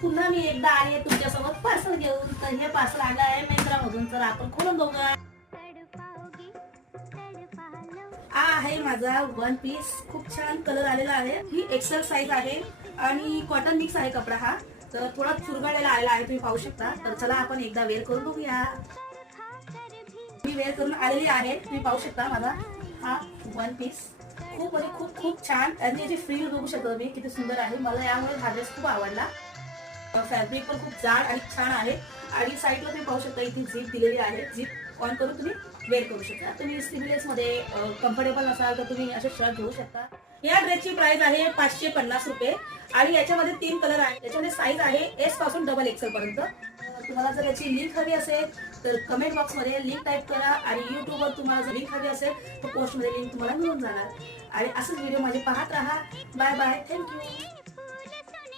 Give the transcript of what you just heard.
पुन्हा मी एकदा आले तुमच्यासोबत पार्सल घेऊन. तर हे पार्सल आलं आहे मिंत्रामधून. तर आपण खोलून बघूया. हा आहे माझा वन पीस. खूप छान कलर आलेला आहे. ही एक्सेल साईज आहे आणि कॉटन मिक्स आहे कपडा हा. तर थोडा चुरगळलेला आलेला आहे, तुम्ही पाहू शकता. तर चला आपण एकदा वेअर करून बघूया. मी वेअर करून आलेली आहे, तुम्ही पाहू शकता माझा हा वन पीस. खूप म्हणजे खूप खूप छान. आणि याची फ्रिल बघू शकता तुम्ही किती सुंदर आहे. मला यामुळे हा ड्रेस खूप आवडला. फॅब्रिक पण खूप जाड आणि छान आहे. आणि साईडला तुम्ही पाहू शकता इथे झीप दिलेली आहे. झीप ऑन करून तुम्ही वेअर करू शकता. तुम्ही स्लीवलेस मध्ये कम्फर्टेबल नसाल तर तुम्ही असे शर्ट घेऊ शकता. या ड्रेसची प्राइस आहे 550 रुपये. आणि याच्यामध्ये 3 कलर आहे. याच्यामध्ये साईज आहे एस पासून डबल एक्सेल पर्यंत. तुम्हाला जर याची लिंक हवी असेल तर कमेंट बॉक्स मध्ये लिंक टाईप करा. आणि युट्यूबवर तुम्हाला जर लिंक हवी असेल तर पोस्ट मध्ये लिंक तुम्हाला मिळून जाणार. आणि असंच व्हिडिओ माझे पाहत राहा. Bye bye, thank you.